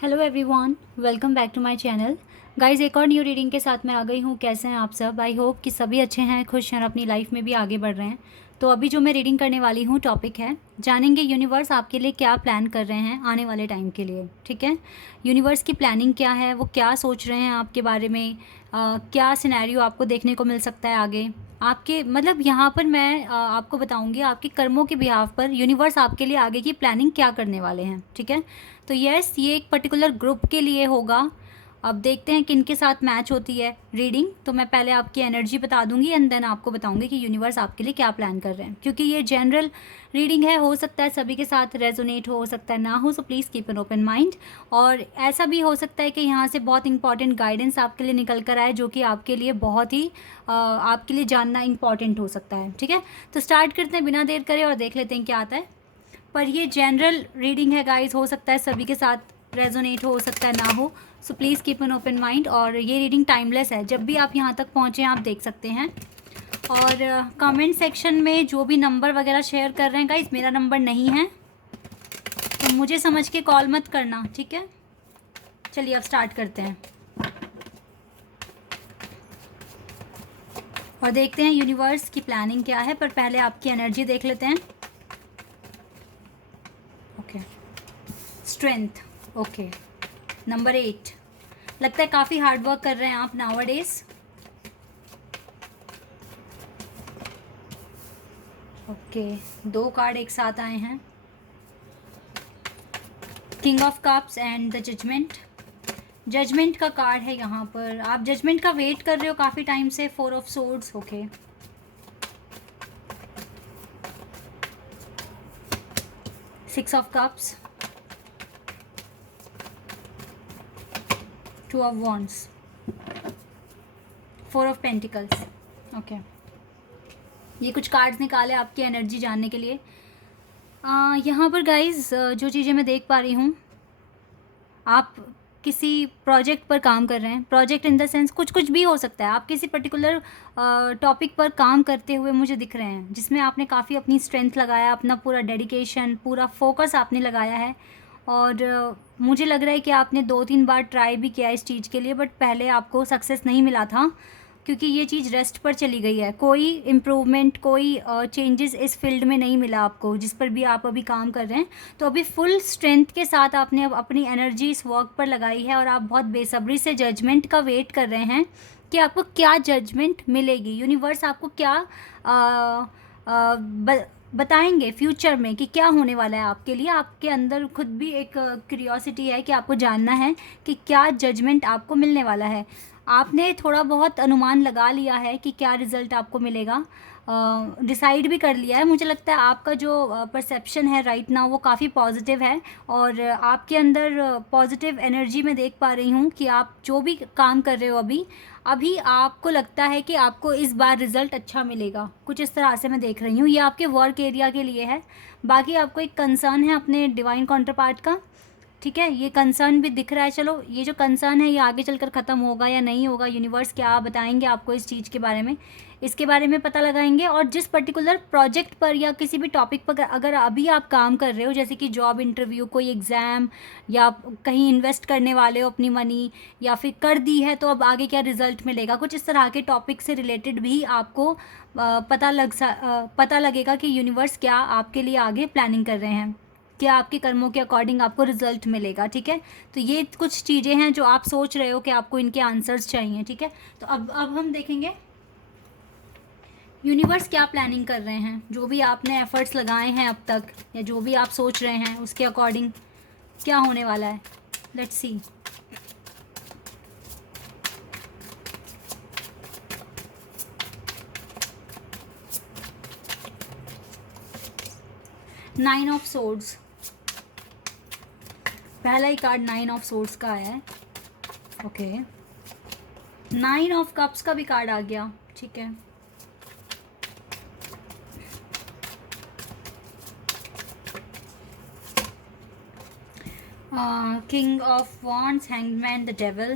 Hello everyone, welcome back to my channel. Guys, एक और new reading के साथ मैं आ गई हूँ। कैसे हैं आप सब? आई होप कि सभी अच्छे हैं, खुश हैं और अपनी लाइफ में भी आगे बढ़ रहे हैं। तो अभी जो मैं रीडिंग करने वाली हूँ टॉपिक है, जानेंगे यूनिवर्स आपके लिए क्या प्लान कर रहे हैं आने वाले टाइम के लिए। ठीक है, यूनिवर्स की प्लानिंग क्या है, वो क्या सोच रहे हैं आपके बारे में, क्या सिनेरियो आपको देखने को मिल सकता है आगे आपके, मतलब यहाँ पर मैं आपको बताऊंगी आपके कर्मों के बिहाफ पर यूनिवर्स आपके लिए आगे की प्लानिंग क्या करने वाले हैं। ठीक है, तो यस, ये एक पर्टिकुलर ग्रुप के लिए होगा। अब देखते हैं किन के साथ मैच होती है रीडिंग। तो मैं पहले आपकी एनर्जी बता दूंगी एंड देन आपको बताऊंगी कि यूनिवर्स आपके लिए क्या प्लान कर रहे हैं, क्योंकि ये जनरल रीडिंग है, हो सकता है सभी के साथ रेजोनेट हो सकता है ना हो, so please keep an open mind. और ऐसा भी हो सकता है कि यहाँ से बहुत इंपॉर्टेंट गाइडेंस आपके लिए निकल कर आए, जो कि आपके लिए बहुत ही आपके लिए जानना इंपॉर्टेंट हो सकता है। ठीक है, तो स्टार्ट करते हैं बिना देर करे और देख लेते हैं क्या आता है। पर ये जनरल रीडिंग है गाइस, हो सकता है सभी के साथ रेजोनेट हो सकता है ना हो, so please keep an open mind. और ये रीडिंग टाइमलेस है, जब भी आप यहाँ तक पहुँचे आप देख सकते हैं। और कमेंट सेक्शन में जो भी नंबर वगैरह शेयर कर रहे हैं गाइस, मेरा नंबर नहीं है, तो मुझे समझ के कॉल मत करना। ठीक है, चलिए अब स्टार्ट करते हैं और देखते हैं यूनिवर्स की प्लानिंग क्या है। पर पहले आपकी एनर्जी देख लेते हैं। Okay, strength. Okay, number 8। लगता है काफ़ी हार्ड वर्क कर रहे हैं आप नाउअडेज। ओके, 2 कार्ड एक साथ आए हैं, King of Cups and the Judgement. Judgement का कार्ड है यहाँ पर, आप जजमेंट का वेट कर रहे हो काफ़ी टाइम से। 4 of swords. Okay, 6 of cups, 2 of wands, 4 of pentacles. Okay, ये कुछ कार्ड्स निकाले आपकी एनर्जी जानने के लिए। यहाँ पर गाइज जो चीज़ें मैं देख पा रही हूँ, आप किसी प्रोजेक्ट पर काम कर रहे हैं। प्रोजेक्ट इन द सेंस कुछ कुछ भी हो सकता है, आप किसी पर्टिकुलर टॉपिक पर काम करते हुए मुझे दिख रहे हैं, जिसमें आपने काफ़ी अपनी स्ट्रेंथ लगाया, अपना पूरा डेडिकेशन, पूरा फोकस आपने लगाया है। और मुझे लग रहा है कि आपने 2-3 बार ट्राई भी किया इस चीज़ के लिए, बट पहले आपको सक्सेस नहीं मिला था, क्योंकि ये चीज़ रेस्ट पर चली गई है। कोई इम्प्रूवमेंट, कोई चेंजेस इस फील्ड में नहीं मिला आपको, जिस पर भी आप अभी काम कर रहे हैं। तो अभी फुल स्ट्रेंथ के साथ आपने अब अपनी एनर्जी इस वर्क पर लगाई है और आप बहुत बेसब्री से जजमेंट का वेट कर रहे हैं कि आपको क्या जजमेंट मिलेगी। यूनिवर्स आपको क्या आ, आ, बताएंगे फ्यूचर में कि क्या होने वाला है आपके लिए। आपके अंदर खुद भी एक क्यूरियोसिटी है कि आपको जानना है कि क्या जजमेंट आपको मिलने वाला है। आपने थोड़ा बहुत अनुमान लगा लिया है कि क्या रिज़ल्ट आपको मिलेगा, डिसाइड भी कर लिया है। मुझे लगता है आपका जो परसेप्शन है राइट नाउ वो काफ़ी पॉजिटिव है, और आपके अंदर पॉजिटिव एनर्जी में देख पा रही हूँ कि आप जो भी काम कर रहे हो अभी अभी आपको लगता है कि आपको इस बार रिज़ल्ट अच्छा मिलेगा। कुछ इस तरह से मैं देख रही हूँ। ये आपके वर्क एरिया के लिए है। बाकी आपको एक कंसर्न है अपने डिवाइन काउंटर पार्ट का। ठीक है, ये कंसर्न भी दिख रहा है। चलो, ये जो कंसर्न है ये आगे चलकर ख़त्म होगा या नहीं होगा, यूनिवर्स क्या बताएंगे आपको इस चीज़ के बारे में, इसके बारे में पता लगाएंगे। और जिस पर्टिकुलर प्रोजेक्ट पर या किसी भी टॉपिक पर अगर अभी आप काम कर रहे हो, जैसे कि जॉब इंटरव्यू, कोई एग्ज़ाम, या कहीं इन्वेस्ट करने वाले हो अपनी मनी, या फिर कर दी है तो अब आगे क्या रिज़ल्ट मिलेगा, कुछ इस तरह के टॉपिक से रिलेटेड भी आपको पता लगेगा कि यूनिवर्स क्या आपके लिए आगे प्लानिंग कर रहे हैं, क्या आपके कर्मों के अकॉर्डिंग आपको रिजल्ट मिलेगा। ठीक है, तो ये कुछ चीज़ें हैं जो आप सोच रहे हो कि आपको इनके आंसर्स चाहिए। ठीक है, तो अब हम देखेंगे यूनिवर्स क्या प्लानिंग कर रहे हैं, जो भी आपने एफर्ट्स लगाए हैं अब तक, या जो भी आप सोच रहे हैं उसके अकॉर्डिंग क्या होने वाला है। Let's see. Nine of swords, पहला ही कार्ड 9 ऑफ सोर्ड्स का आया है। ओके, 9 ऑफ कप्स का भी कार्ड आ गया। ठीक है, King of Wands, Hanged Man, the Devil,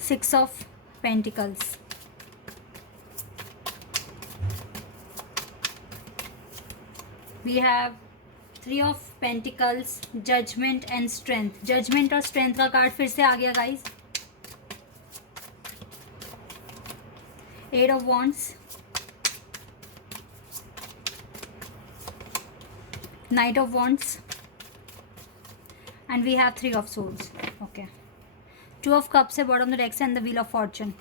6 of Pentacles, we have 3 of pentacles, judgment and strength. Judgment और स्ट्रेंथ का कार्ड फिर से आ गया guys. 8 of wands, 9 of wands and we have 3 of souls. Okay, 2 of cups है bottom of the deck से and the wheel of fortune.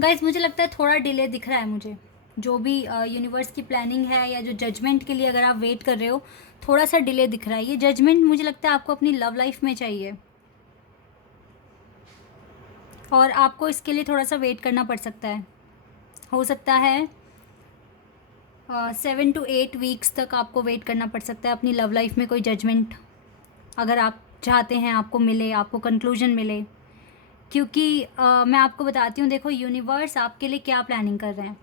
Guys मुझे लगता है थोड़ा डिले दिख रहा है मुझे, जो भी यूनिवर्स की प्लानिंग है या जो जजमेंट के लिए अगर आप वेट कर रहे हो, थोड़ा सा डिले दिख रहा है। ये जजमेंट मुझे लगता है आपको अपनी लव लाइफ में चाहिए और आपको इसके लिए थोड़ा सा वेट करना पड़ सकता है। हो सकता है 7 to 8 वीक्स तक आपको वेट करना पड़ सकता है अपनी लव लाइफ में कोई जजमेंट, अगर आप चाहते हैं आपको मिले, आपको कंक्लूजन मिले। क्योंकि मैं आपको बताती हूँ, देखो यूनिवर्स आपके लिए क्या प्लानिंग कर रहे हैं।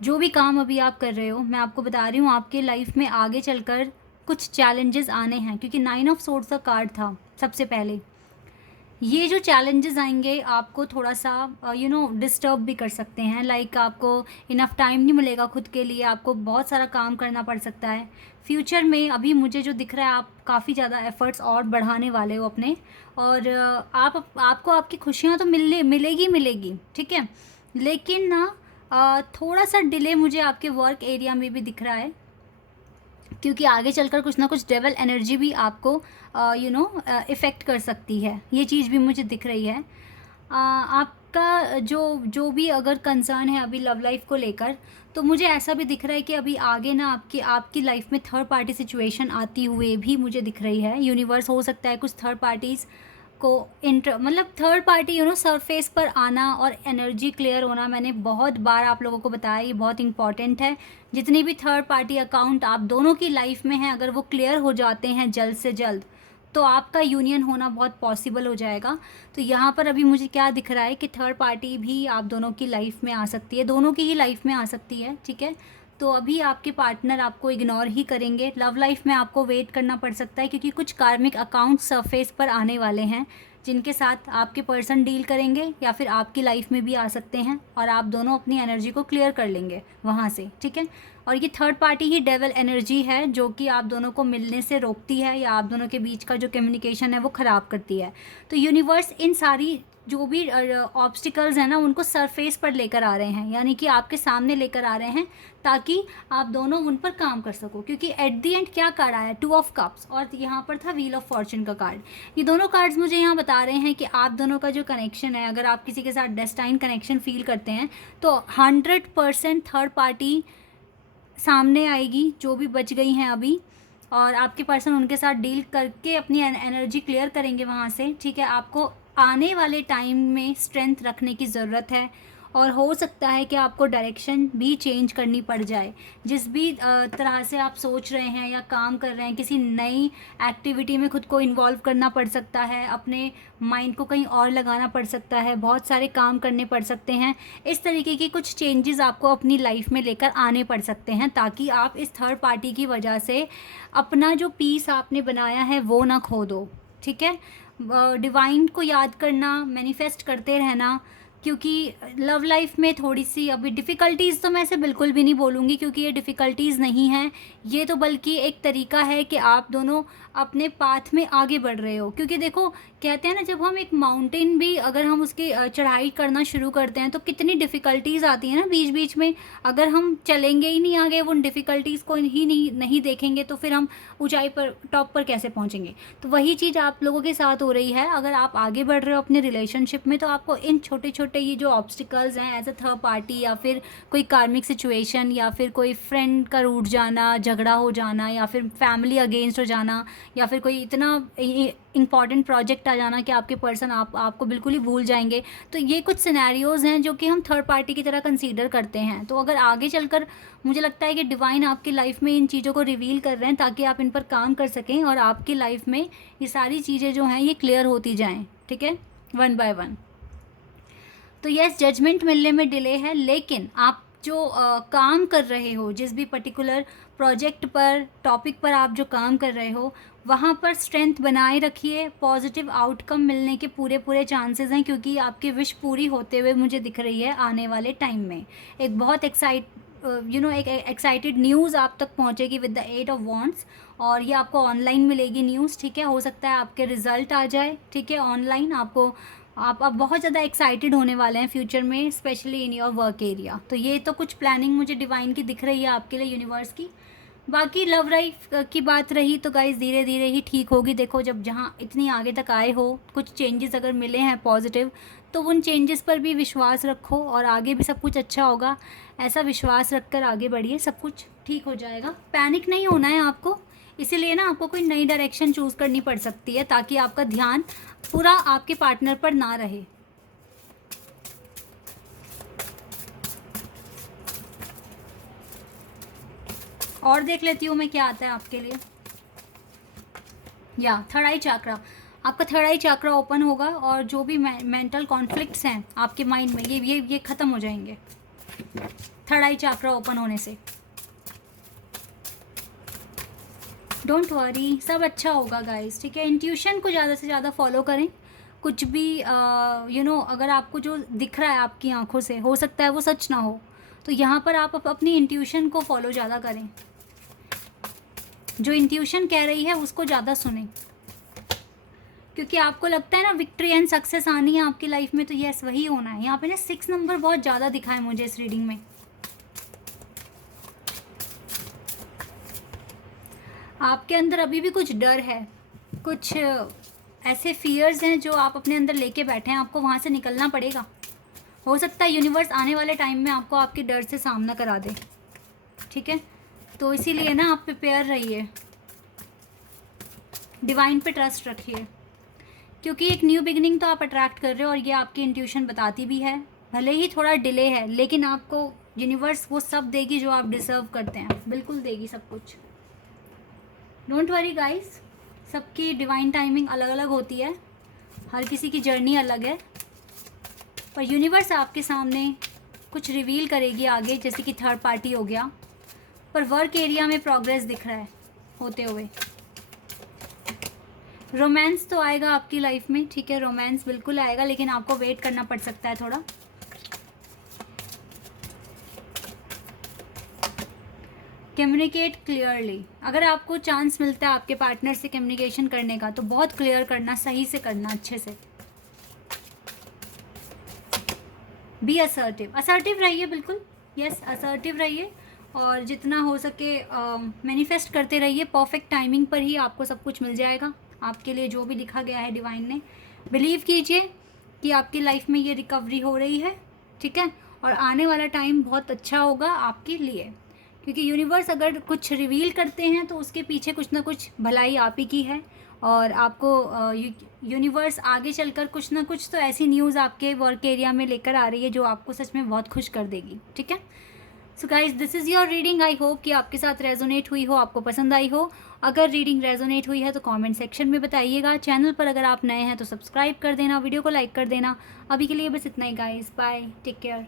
जो भी काम अभी आप कर रहे हो, मैं आपको बता रही हूँ आपके लाइफ में आगे चलकर कुछ चैलेंजेस आने हैं, क्योंकि 9 ऑफ सोर्ड्स का कार्ड था सबसे पहले। ये जो चैलेंजेस आएंगे आपको थोड़ा सा डिस्टर्ब भी कर सकते हैं। लाइक आपको इनफ टाइम नहीं मिलेगा खुद के लिए, आपको बहुत सारा काम करना पड़ सकता है फ्यूचर में। अभी मुझे जो दिख रहा है, आप काफ़ी ज़्यादा एफर्ट्स और बढ़ाने वाले हो अपने, और आपको आपकी खुशियाँ तो मिलेगी, ठीक है। लेकिन ना थोड़ा सा डिले मुझे आपके वर्क एरिया में भी दिख रहा है, क्योंकि आगे चलकर कुछ ना कुछ डेवल एनर्जी भी आपको इफ़ेक्ट कर सकती है। ये चीज़ भी मुझे दिख रही है। आपका जो भी अगर कंसर्न है अभी लव लाइफ को लेकर, तो मुझे ऐसा भी दिख रहा है कि अभी आगे ना आपकी लाइफ में थर्ड पार्टी सिचुएशन आती हुए भी मुझे दिख रही है। यूनिवर्स हो सकता है कुछ थर्ड पार्टीज़ को मतलब थर्ड पार्टी सरफेस पर आना और एनर्जी क्लियर होना। मैंने बहुत बार आप लोगों को बताया, ये बहुत इंपॉर्टेंट है। जितनी भी थर्ड पार्टी अकाउंट आप दोनों की लाइफ में हैं, अगर वो क्लियर हो जाते हैं जल्द से जल्द, तो आपका यूनियन होना बहुत पॉसिबल हो जाएगा। तो यहाँ पर अभी मुझे क्या दिख रहा है कि थर्ड पार्टी भी आप दोनों की लाइफ में आ सकती है, दोनों की ही लाइफ में आ सकती है, ठीक है। तो अभी आपके पार्टनर आपको इग्नोर ही करेंगे। लव लाइफ में आपको वेट करना पड़ सकता है, क्योंकि कुछ कार्मिक अकाउंट सरफेस पर आने वाले हैं जिनके साथ आपके पर्सन डील करेंगे या फिर आपकी लाइफ में भी आ सकते हैं, और आप दोनों अपनी एनर्जी को क्लियर कर लेंगे वहाँ से, ठीक है। और ये थर्ड पार्टी ही डेविल एनर्जी है जो कि आप दोनों को मिलने से रोकती है, या आप दोनों के बीच का जो कम्युनिकेशन है वो ख़राब करती है। तो यूनिवर्स इन सारी जो भी ऑब्स्टिकल्स हैं ना, उनको सरफेस पर लेकर आ रहे हैं, यानी कि आपके सामने लेकर आ रहे हैं, ताकि आप दोनों उन पर काम कर सको। क्योंकि एट दी एंड क्या कार्ड आया, 2 ऑफ कप्स, और यहाँ पर था व्हील ऑफ फॉर्चून का कार्ड। ये दोनों कार्ड्स मुझे यहाँ बता रहे हैं कि आप दोनों का जो कनेक्शन है, अगर आप किसी के साथ डेस्टाइन कनेक्शन फील करते हैं, तो 100% थर्ड पार्टी सामने आएगी, जो भी बच गई हैं अभी, और आपके पर्सन उनके साथ डील करके अपनी एनर्जी क्लियर करेंगे वहाँ से, ठीक है। आपको आने वाले टाइम में स्ट्रेंथ रखने की ज़रूरत है, और हो सकता है कि आपको डायरेक्शन भी चेंज करनी पड़ जाए। जिस भी तरह से आप सोच रहे हैं या काम कर रहे हैं, किसी नई एक्टिविटी में खुद को इन्वॉल्व करना पड़ सकता है, अपने माइंड को कहीं और लगाना पड़ सकता है, बहुत सारे काम करने पड़ सकते हैं। इस तरीके की कुछ चेंजेस आपको अपनी लाइफ में लेकर आने पड़ सकते हैं, ताकि आप इस थर्ड पार्टी की वजह से अपना जो पीस आपने बनाया है वो ना खो दो, ठीक है। डिवाइन को याद करना, मैनिफेस्ट करते रहना, क्योंकि लव लाइफ में थोड़ी सी अभी डिफ़िकल्टीज़, तो मैं ऐसे बिल्कुल भी नहीं बोलूँगी, क्योंकि ये डिफ़िकल्टीज़ नहीं हैं, ये तो बल्कि एक तरीका है कि आप दोनों अपने पाथ में आगे बढ़ रहे हो। क्योंकि देखो, कहते हैं ना, जब हम एक माउंटेन भी अगर हम उसकी चढ़ाई करना शुरू करते हैं, तो कितनी डिफ़िकल्टीज़ आती हैं ना बीच बीच में। अगर हम चलेंगे ही नहीं आगे, उन डिफ़िकल्टीज़ को ही नहीं देखेंगे, तो फिर हम ऊंचाई पर, टॉप पर कैसे पहुंचेंगे। तो वही चीज़ आप लोगों के साथ हो रही है। अगर आप आगे बढ़ रहे हो अपने रिलेशनशिप में, तो आपको इन छोटे छोटे ये जो ऑब्स्टिकल्स हैं, एज अ थर्ड पार्टी, या फिर कोई कार्मिक सिचुएशन, या फिर कोई फ्रेंड का रूठ जाना, झगड़ा हो जाना, या फिर फैमिली अगेंस्ट हो जाना, या फिर कोई इतना इंपॉर्टेंट प्रोजेक्ट आ जाना कि आपके पर्सन आपको बिल्कुल ही भूल जाएंगे। तो ये कुछ सिनेरियोज़ हैं जो कि हम थर्ड पार्टी की तरह कंसीडर करते हैं। तो अगर आगे चलकर मुझे लगता है कि डिवाइन आपकी लाइफ में इन चीज़ों को रिवील कर रहे हैं, ताकि आप इन पर काम कर सकें, और आपकी लाइफ में ये सारी चीज़ें जो हैं ये क्लियर होती जाएँ, ठीक है, 1 बाय 1। तो यस, जजमेंट मिलने में डिले है, लेकिन आप जो काम कर रहे हो, जिस भी पर्टिकुलर प्रोजेक्ट पर, टॉपिक पर आप जो काम कर रहे हो, वहाँ पर स्ट्रेंथ बनाए रखिए। पॉजिटिव आउटकम मिलने के पूरे चांसेस हैं, क्योंकि आपकी विश पूरी होते हुए मुझे दिख रही है आने वाले टाइम में। एक बहुत एक एक्साइटेड न्यूज़ आप तक पहुंचेगी विद द 8 ऑफ वॉन्ड्स, और ये आपको ऑनलाइन मिलेगी न्यूज़, ठीक है। हो सकता है आपके रिजल्ट आ जाए, ठीक है, ऑनलाइन आपको। आप अब बहुत ज़्यादा एक्साइटेड होने वाले हैं फ्यूचर में, specially in your work area. तो ये तो कुछ प्लानिंग मुझे डिवाइन की दिख रही है आपके लिए, यूनिवर्स की। बाकी लव लाइफ की बात रही तो गाइस धीरे धीरे ही ठीक होगी। देखो, जब जहाँ इतनी आगे तक आए हो, कुछ चेंजेस अगर मिले हैं पॉजिटिव, तो उन चेंजेस पर भी विश्वास रखो और आगे भी सब कुछ अच्छा होगा। ऐसा विश्वास रखकर आगे बढ़िए, सब कुछ ठीक हो जाएगा। पैनिक नहीं होना है आपको, इसीलिए ना आपको कोई नई डायरेक्शन चूज़ करनी पड़ सकती है, ताकि आपका ध्यान पूरा आपके पार्टनर पर ना रहे। और देख लेती हूँ मैं क्या आता है आपके लिए। या थर्ड आई चाक्रा, आपका थर्ड आई चाक्रा ओपन होगा, और जो भी मेंटल कॉन्फ्लिक्ट्स हैं आपके माइंड में, ये ख़त्म हो जाएंगे थर्ड आई चाक्रा ओपन होने से। डोंट वरी, सब अच्छा होगा गाइस, ठीक है। इंट्यूशन को ज़्यादा से ज़्यादा फॉलो करें। कुछ भी अगर आपको जो दिख रहा है आपकी आंखों से, हो सकता है वो सच ना हो, तो यहाँ पर आप अपनी इंट्यूशन को फॉलो ज़्यादा करें। जो इंट्यूशन कह रही है उसको ज़्यादा सुने, क्योंकि आपको लगता है ना विक्ट्री एंड सक्सेस आनी है आपकी लाइफ में, तो यस वही होना है। यहाँ पे ना 6 नंबर बहुत ज़्यादा दिखा है मुझे इस रीडिंग में। आपके अंदर अभी भी कुछ डर है, कुछ ऐसे फियर्स हैं जो आप अपने अंदर लेके बैठे हैं, आपको वहाँ से निकलना पड़ेगा। हो सकता है यूनिवर्स आने वाले टाइम में आपको आपके डर से सामना करा दे, ठीक है। तो इसीलिए ना आप प्रिपेयर रहिए, डिवाइन पे ट्रस्ट रखिए, क्योंकि एक न्यू बिगिनिंग तो आप अट्रैक्ट कर रहे हो, और ये आपकी इंट्यूशन बताती भी है। भले ही थोड़ा डिले है, लेकिन आपको यूनिवर्स वो सब देगी जो आप डिज़र्व करते हैं, बिल्कुल देगी सब कुछ। डोंट वरी गाइस, सबकी डिवाइन टाइमिंग अलग अलग होती है, हर किसी की जर्नी अलग है, पर यूनिवर्स आपके सामने कुछ रिवील करेगी आगे, जैसे कि थर्ड पार्टी हो गया। पर वर्क एरिया में प्रोग्रेस दिख रहा है होते हुए। रोमांस तो आएगा आपकी लाइफ में, ठीक है, रोमांस बिल्कुल आएगा, लेकिन आपको वेट करना पड़ सकता है थोड़ा। कम्युनिकेट क्लियरली, अगर आपको चांस मिलता है आपके पार्टनर से कम्युनिकेशन करने का, तो बहुत क्लियर करना, सही से करना, अच्छे से। बी असर्टिव रहिए, बिल्कुल यस, असर्टिव रहिए, और जितना हो सके मैनिफेस्ट करते रहिए। परफेक्ट टाइमिंग पर ही आपको सब कुछ मिल जाएगा आपके लिए, जो भी लिखा गया है डिवाइन ने। बिलीव कीजिए कि आपकी लाइफ में ये रिकवरी हो रही है, ठीक है, और आने वाला टाइम बहुत अच्छा होगा आपके लिए, क्योंकि यूनिवर्स अगर कुछ रिवील करते हैं तो उसके पीछे कुछ ना कुछ भलाई आप ही की है, और आपको यूनिवर्स आगे चलकर कुछ ना कुछ तो ऐसी न्यूज़ आपके वर्क एरिया में लेकर आ रही है जो आपको सच में बहुत खुश कर देगी, ठीक है। So guys, this is your reading. I hope कि आपके साथ रेजोनेट हुई हो, आपको पसंद आई हो। अगर रीडिंग रेजोनेट हुई है तो कमेंट सेक्शन में बताइएगा। चैनल पर अगर आप नए हैं तो सब्सक्राइब कर देना, वीडियो को लाइक कर देना। अभी के लिए बस इतना ही गाइज, बाय, टेक केयर।